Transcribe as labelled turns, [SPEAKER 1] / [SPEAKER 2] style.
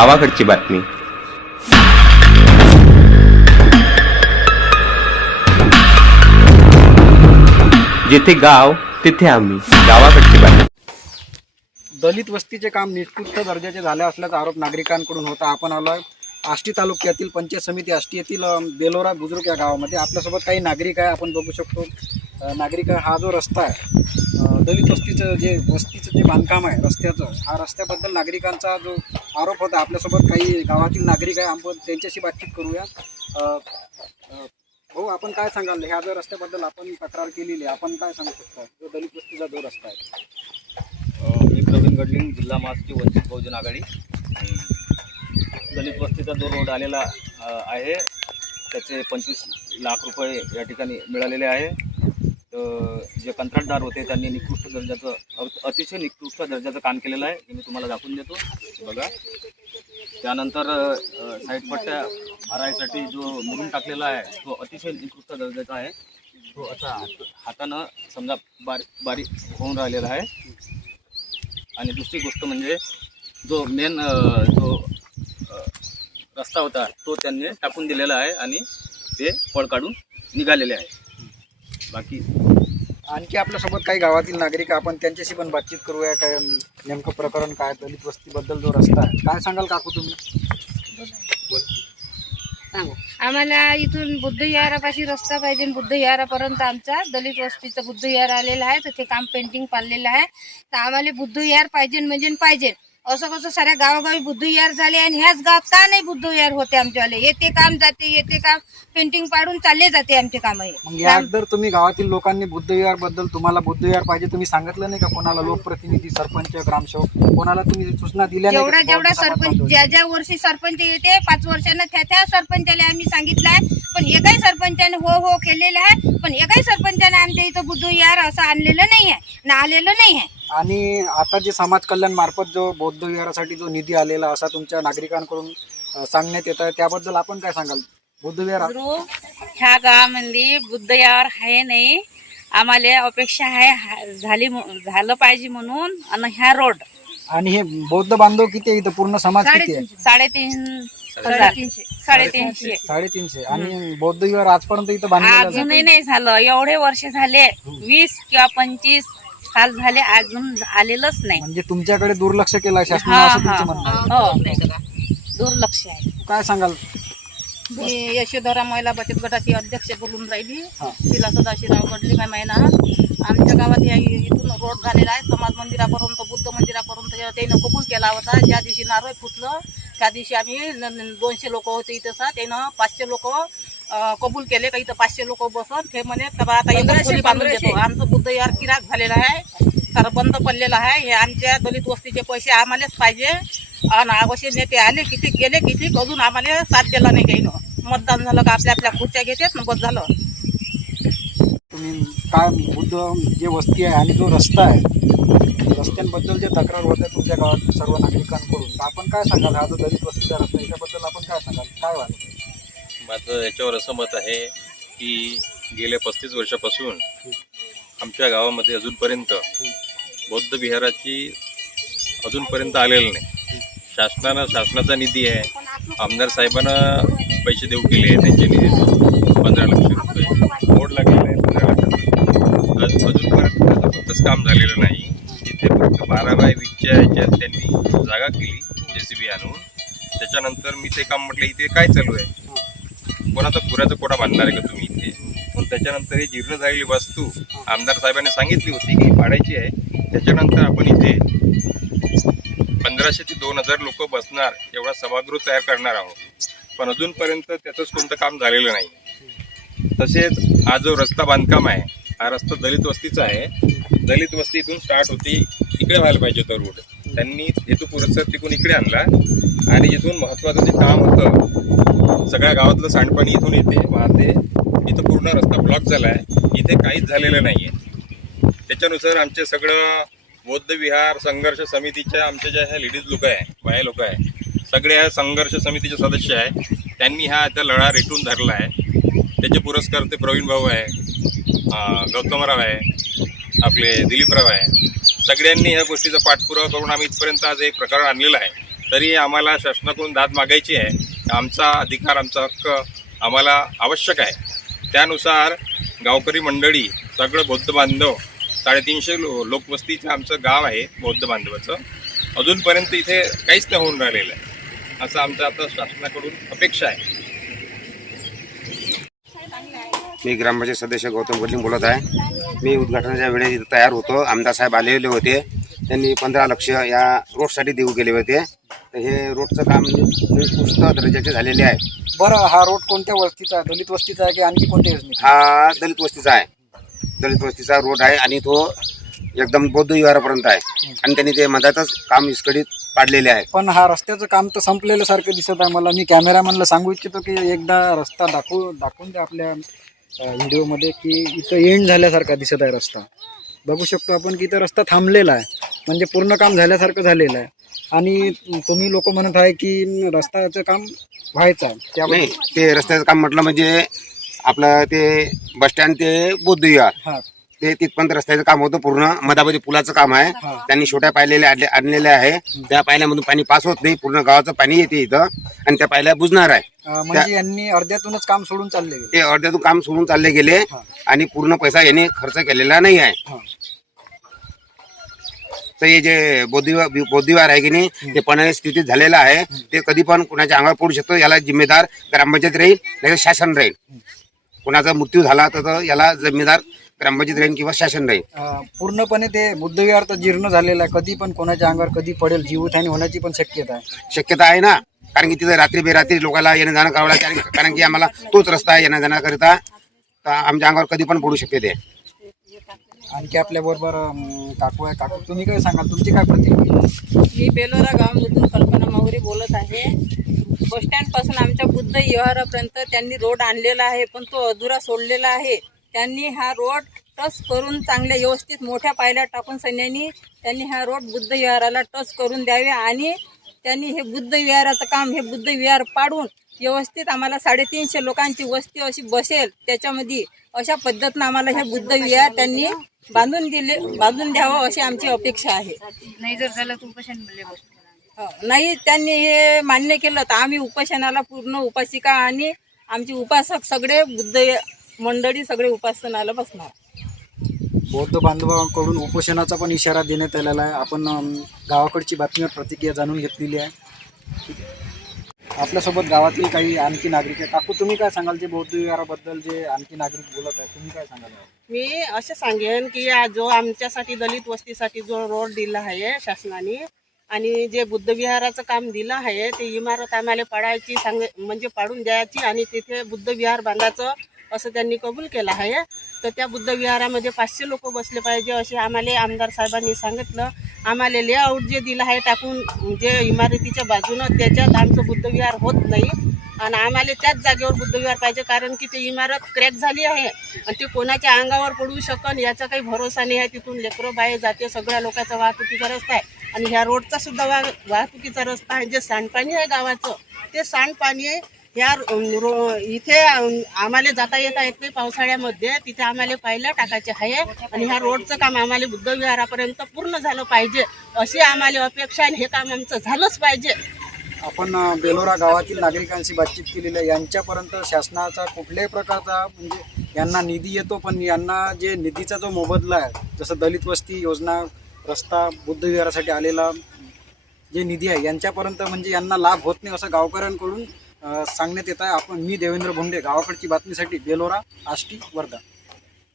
[SPEAKER 1] गावाकडची बातमी. जिथे गाव तिथे आम्ही. गावाकडची बातमी.
[SPEAKER 2] दलित वस्तीचे काम निष्कृष्ट दर्जाचे झाले असल्याचा आरोप नागरिकांकडून होता. आपण आलोय आष्टी तालुक्यातील पंचायत समिती आष्टी येथील बेलोरा बुजुर्ग या गावामध्ये. आपल्यासोबत काही नागरिक आहे आपण बघू शकतो. नागरिक हा जो रस्ता आहे दलित वस्तीचं जे वस्तीचं जे बांधकाम आहे रस्त्याचं हा रस्त्याबद्दल नागरिकांचा जो आरोप होता. आपल्यासोबत काही गावातील नागरिक आहे. आपण त्यांच्याशी बातचीत करूया. भाऊ आपण काय सांगाल? ह्या जर रस्त्याबद्दल आपण तक्रार केलेली आहे आपण काय सांगू शकता? जो दलित वस्तीचा जो रस्ता आहे.
[SPEAKER 3] मी प्रवीण गडलिंग जिल्हा महाराष्ट्र वंचित बहुजन आघाडी. दलित वस्तीचा जो रोड आलेला आहे त्याचे पंचवीस लाख रुपये या ठिकाणी मिळालेले आहे. जे कंत्राटदार होते त्यांनी निकृष्ट दर्जाचं अतिशय निकृष्ट दर्जाचं काम केलेलं आहे. हे मी तुम्हाला दाखवून देतो. बघा. त्यानंतर साईडपट्ट्या भरायसाठी जो मुरून टाकलेला आहे तो अतिशय निकृष्ट दर्जाचा आहे. तो असा हात हातानं समजा बारीक बारीक होऊन राहिलेला आहे. आणि दुसरी गोष्ट म्हणजे जो मेन जो रस्ता होता तो त्यांनी टाकून दिलेला आहे आणि ते पळ काढून निघालेले आहे. बाकी
[SPEAKER 2] आणखी आपल्यासोबत काही गावातील नागरिक आपण त्यांच्याशी पण बातचीत करूया. काय नेमकं प्रकरण काय दलित वस्तीबद्दल जो रस्ता आहे काय सांगाल काकू तुम्ही?
[SPEAKER 4] आम्हाला इथून बुद्ध विहारापाशी रस्ता पाहिजे आणि बुद्ध विहारापर्यंत आमचा दलित वस्तीचं बुद्ध विहार आलेलं आहे. तर ते काम पेंटिंग पाडलेलं आहे. तर आम्हाला बुद्ध विहार पाहिजे म्हणजे पाहिजे. असं कसं साऱ्या गावोगावी बुद्ध विहार झाले आणि ह्याच गावात का नाही बुद्ध विहार होते आमच्यावाले? येते काम जाते येते काम. पेंटिंग पाडून चालले जाते आमचे काम हे.
[SPEAKER 2] मग या जर तुम्ही गावातील लोकांनी बुद्धविहारबद्दल तुम्हाला बुद्धविहार पाहिजे तुम्ही सांगितलं नाही का कोणाला? लोकप्रतिनिधी सरपंच ग्रामसेवक कोणाला तुम्ही सूचना दिल्या नाही का?
[SPEAKER 4] जेवढा जेवढा सरपंच. ज्या ज्या वर्षी सरपंच येते पाच वर्षांना त्या त्या सरपंचाला आम्ही सांगितलं आहे. पण एकाही सरपंचाने हो हो केलेलं आहे. पण एकाही सरपंचाने आमच्या इथं बुद्ध विहार असं आणलेलं नाही आहे. ना आलेलं नाही आहे.
[SPEAKER 2] आणि आता जे समाज कल्याण मार्फत जो बौद्ध विहारासाठी जो निधी आलेला असा तुमच्या नागरिकांकडून सांगण्यात येत आहे त्याबद्दल आपण काय सांगाल? बुद्ध विहार
[SPEAKER 5] ह्या गावामध्ये बुद्ध यावर आहे नाही आम्हाला अपेक्षा आहे झाली झालं पाहिजे म्हणून आणि ह्या रोड.
[SPEAKER 2] आणि हे बौद्ध बांधव किती इथं? पूर्ण समाज किती आहे?
[SPEAKER 5] साडेतीन
[SPEAKER 4] साडेतीनशे.
[SPEAKER 5] साडेतीनशे.
[SPEAKER 2] साडेतीनशे. आणि बौद्ध विहार आजपर्यंत इथं बांधलेला नाही.
[SPEAKER 5] अजूनही नाही झालं. एवढे वर्ष झाले वीस किंवा पंचवीस साल झाले अजून आलेलंच नाही.
[SPEAKER 2] म्हणजे तुमच्याकडे दुर्लक्ष केलं
[SPEAKER 5] हा
[SPEAKER 2] शासनाने असं
[SPEAKER 5] हा
[SPEAKER 2] तुमचं म्हणणं आहे.
[SPEAKER 5] हो. दुर्लक्ष आहे.
[SPEAKER 2] काय सांगाल?
[SPEAKER 4] मी यशोधरा महिला बचत गटाची अध्यक्ष बोलून राहिली.
[SPEAKER 2] हा.
[SPEAKER 4] शिला सदाशिवराव गडली काय महिना. आमच्या गावात या इथून रोड झालेला आहे. समाज मंदिरापर्यंत बुद्ध मंदिरापर्यंत त्यानं कबूल केला होता. ज्या दिवशी नारळ फुटलं त्या दिवशी आम्ही न- न- दोनशे लोक होते इथं सा त्यानं पाचशे लोक कबूल केले का इथं पाचशे लोक बसून? ते म्हणे "का बा आता खोली बांधून देतो. आमचं बुद्ध यार किराक झालेला आहे. सारं बंद पडलेलं आहे. हे आमच्या दलित वस्तीचे पैसे आम्हालाच पाहिजे. आणि अवश्य नेते आले किती गेले किती अजून आम्हाला साथ दिला नाही काही मतदान झालं का आपल्या आपल्या खुर्च्या घेतात ना बस झालं.
[SPEAKER 2] तुम्ही काय बुद्ध जे वस्ती आहे आणि जो रस्ता आहे रस्त्यांबद्दल जे तक्रार होत आहे तुमच्या गावातील सर्व नागरिकांकडून तर आपण काय सांगाल? हा जो दलित वस्तीचा रस्ता आहे त्याबद्दल आपण काय सांगाल? काय पाहिजे?
[SPEAKER 6] माझं याच्यावर असं मत आहे की गेल्या पस्तीस वर्षापासून आमच्या गावामध्ये अजूनपर्यंत बौद्ध विहाराची अजूनपर्यंत आलेलं नाही. शासनानं शासनाचा निधी आहे. आमदार साहेबांना पैसे देऊ केले आहे त्यांच्या निधी पंधरा लक्ष रुपये बोर्ड लागलेला आहे पंधरा लाखाचा अजूनपर्यंत काम झालेलं नाही. इथे फक्त बारा बाय वीसच्या ह्याच्यात त्यांनी जागा केली जे सी बी आणून. त्याच्यानंतर मी ते काम म्हटलं इथे काय चालू आहे? कोणाचा पुराचा कोटा बांधणार आहे का तुम्ही इथे? पण त्याच्यानंतर ही जीर्ण झालेली वस्तू आमदार साहेबांनी सांगितली होती की पाडायची आहे. त्याच्यानंतर आपण इथे पंधराशे ते दोन हजार लोक बसणार एवढा सभागृह तयार करणार आहोत. पण अजूनपर्यंत त्याचंच कोणतं काम झालेलं नाही. तसेच हा जो रस्ता बांधकाम आहे हा रस्ता दलित वस्तीचा आहे. दलित वस्ती इथून स्टार्ट होती इकडे व्हायला पाहिजे होतं रोड त्यांनी हेतू पुरस्कार तिकून इकडे आणला. आणि इथून महत्त्वाचं जे काम होतं सगळ्या गावातलं सांडपाणी इथून येते. वाहते. इथं पूर्ण रस्ता ब्लॉक झाला आहे इथे काहीच झालेलं नाही आहे त्याच्यानुसार आमचे सगळं बौद्ध विहार संघर्ष समितीच्या आमच्या ज्या ह्या लेडीज लोक आहे बाया लोक आहे सगळे ह्या संघर्ष समितीचे सदस्य आहे. त्यांनी हा आता लढा रेटून धरला आहे. त्याचे पुरस्कार ते प्रवीण भाऊ आहे गौतमराव आहे आपले दिलीपराव आहे. सगळ्यांनी ह्या गोष्टीचा पाठपुरावा करून आम्ही इथपर्यंत आज एक प्रकरण आणलेलं आहे. तरी आम्हाला शासनाकडून दाद मागायची आहे. आमचा अधिकार आमचा हक्क आम्हाला आवश्यक आहे. त्यानुसार गावकरी मंडळी सगळं बौद्ध बांधव साडेतीनशे लो लोकवस्तीचं आमचं गाव आहे बौद्ध बांधवाचं. अजूनपर्यंत इथे काहीच नाही होऊन राहिलेलं आहे. असं आमचं आता शासनाकडून अपेक्षा आहे.
[SPEAKER 7] मी ग्रामपंचायत सदस्य गौतम गोलिंग बोलत आहे. मी उद्घाटनाच्या वेळेस तयार होतो. आमदार साहेब आलेले होते. त्यांनी पंधरा लक्ष या रोडसाठी देऊ केले होते. तर हे रोडचं काम निकृष्ट दर्जाचे झालेले आहे.
[SPEAKER 2] बरं हा रोड कोणत्या वस्तीचा आहे? दलित वस्तीचा आहे की आणखी कोणत्या योजनेचा
[SPEAKER 7] हा दलित वस्तीचा आहे. दलित वस्तीचा रोड आहे आणि तो एकदम बौद्ध विहारापर्यंत आहे. आणि त्यांनी ते मधातच काम विस्कळीत पाडलेले आहे.
[SPEAKER 2] पण हा रस्त्याचं काम तर संपलेलं सारखं दिसत आहे. मला मी कॅमेरामॅनला सांगू इच्छितो की एकदा रस्ता दाखवू दाखवून द्या आपल्या अं, व्हिडिओमध्ये की इथं एंड झाल्यासारखा दिसत आहे रस्ता. बघू शकतो आपण की इथं रस्ता थांबलेला आहे. म्हणजे पूर्ण काम झाल्यासारखं झालेलं आहे. आणि तुम्ही लोक म्हणत आहे की रस्त्याचं काम व्हायचं आहे. त्यामुळे
[SPEAKER 7] नाही ते रस्त्याचं काम म्हटलं म्हणजे आपलं ते बसस्टँड ते बौद्ध विहार
[SPEAKER 2] हा.
[SPEAKER 7] ते तिथपर्यंत रस्त्याचं काम होतं पूर्ण. मधामध्ये पुलाचं काम आहे.
[SPEAKER 2] हा.
[SPEAKER 7] त्यांनी छोट्या पायलेल्या आणले- आणलेल्या आहे. त्या पायल्यामधून पाणी पास होत नाही. पूर्ण गावाचं पाणी येते इथं. आणि त्या पायल्या बुजणार आहे.
[SPEAKER 2] म्हणजे यांनी अर्ध्यातूनच काम सोडून चालले गेले.
[SPEAKER 7] ते अर्ध्यातून काम सोडून चालले गेले. आणि पूर्ण पैसा यांनी खर्च केलेला नाही आहे. तर हे जे बौद्धिवार बौद्धिवार आहे की नाही ते पण स्थितीत झालेलं आहे. ते कधी पण कुणाच्या अंगावर पडू शकतो याला जिम्मेदार ग्रामपंचायत राहील नाही शासन राहील. कुणाचा मृत्यू झाला तर याला जिम्मेदार ग्रामपंचायत राहील किंवा शासन राहील.
[SPEAKER 2] पूर्णपणे ते बुद्धविहार तर जीर्ण झालेलं आहे. कधी पण कोणाच्या अंगावर कधी पडेल जीवितहानी होण्याची पण शक्यता आहे.
[SPEAKER 7] शक्यता आहे ना? कारण की तिथं रात्री बेरात्री लोकांना येणं जाणं करावं लागतं. कारण- कारण की आम्हाला तोच रस्ता आहे येणं जाण्याकरिता. तर आमच्या अंगावर कधी पण पडू शकते ते.
[SPEAKER 2] आणखी आपल्या बरोबर काकू आहे. काकू तुम्ही काय सांगाल? तुमची काय प्रतिक्रिया?
[SPEAKER 4] मी बेलोरा गावामधून कल्पना माहुरे बोलत आहे. बसस्टँडपासून आमच्या बुद्ध विहारापर्यंत त्यांनी रोड आणलेला आहे पण तो अधुरा सोडलेला आहे. त्यांनी हा रोड टच करून चांगल्या व्यवस्थित मोठ्या पायल्या टाकून सैन्यांनी त्यांनी हा रोड बुद्ध विहाराला टच करून द्यावे आणि त्यांनी हे बुद्ध विहाराचं काम हे बुद्ध विहार पाडून व्यवस्थित आम्हाला साडेतीनशे लोकांची वस्ती अशी बसेल त्याच्यामध्ये अशा पद्धतीनं आम्हाला हे बुद्ध विहार त्यांनी बांधून दिले बांधून द्यावं अशी आमची अपेक्षा आहे.
[SPEAKER 5] नाही जर झालं तर उपोषण
[SPEAKER 4] हो, नाही त्यांनी हे मान्य केलं तर आम्ही उपासनाला पूर्ण उपासिका आणि आमचे उपासक सगळे बुद्ध मंडळी सगळे उपासनाला बसणार.
[SPEAKER 2] बौद्ध बांधवांकडून उपोषणाचा पण इशारा देण्यात आलेला आहे. आपण गावाकडची बातमीवर प्रतिक्रिया जाणून घेतलेली आहे. आपल्यासोबत गावातील काही आणखी नागरिक आहे काकू तुम्ही काय सांगाल जे बौद्ध विहाराबद्दल जे आणखी नागरिक बोलत आहे तुम्ही काय सांगाल?
[SPEAKER 8] मी असं सांगेन की जो आमच्यासाठी दलित वस्तीसाठी जो रोड दिला आहे शासनाने आणि जे बुद्धविहाराचं काम दिलं आहे ते इमारत आम्हाला पाडायची सांग म्हणजे पाडून द्यायची आणि तिथे बुद्धविहार बांधायचं असं त्यांनी कबूल केलं आहे. तर त्या बुद्धविहारामध्ये पाचशे लोक बसले पाहिजे असे आम्हाला आमदार साहेबांनी सांगितलं. आम्हाला लेआउट जे दिलं आहे टाकून जे इमारतीच्या बाजूनं त्याच्यात आमचं बुद्धविहार होत नाही. आणि आम्हाला त्याच जागेवर बुद्धविहार पाहिजे कारण की ती इमारत क्रॅक झाली आहे. आणि ते कोणाच्या अंगावर पडू शकन याचा काही भरोसा नाही आहे. तिथून लेकरं बाहेर जाते सगळ्या लोकांचा वाहतुकीचा रस्ता आहे. आणि ह्या रोडचा सुद्धा वा वाहतुकीचा रस्ता आहे. जे सांडपाणी आहे गावाचं ते सांडपाणी ह्या रो इथे आम्हाला जाता येता येत नाही पावसाळ्यामध्ये. तिथे आम्हाला पाहिलं टाकायचे आहे. आणि ह्या रोडचं काम आम्हाला बुद्धविहारापर्यंत पूर्ण झालं पाहिजे अशी आम्हाला अपेक्षा आहे आणि हे काम आमचं झालंच पाहिजे.
[SPEAKER 2] आपण बेलोरा गावातील नागरिकांशी बातचीत केलेली आहे. यांच्यापर्यंत शासनाचा कुठल्याही प्रकारचा म्हणजे यांना निधी येतो पण यांना जे निधीचा जो मोबदला आहे जसं दलित वस्ती योजना रस्ता बुद्धविहारासाठी आलेला जे निधी आहे यांच्यापर्यंत म्हणजे यांना लाभ होत नाही असं गावकऱ्यांकडून सांगण्यात येत आहे. आपण मी देवेंद्र भोंडे गावाकडची बातमीसाठी बेलोरा आष्टी वर्धा.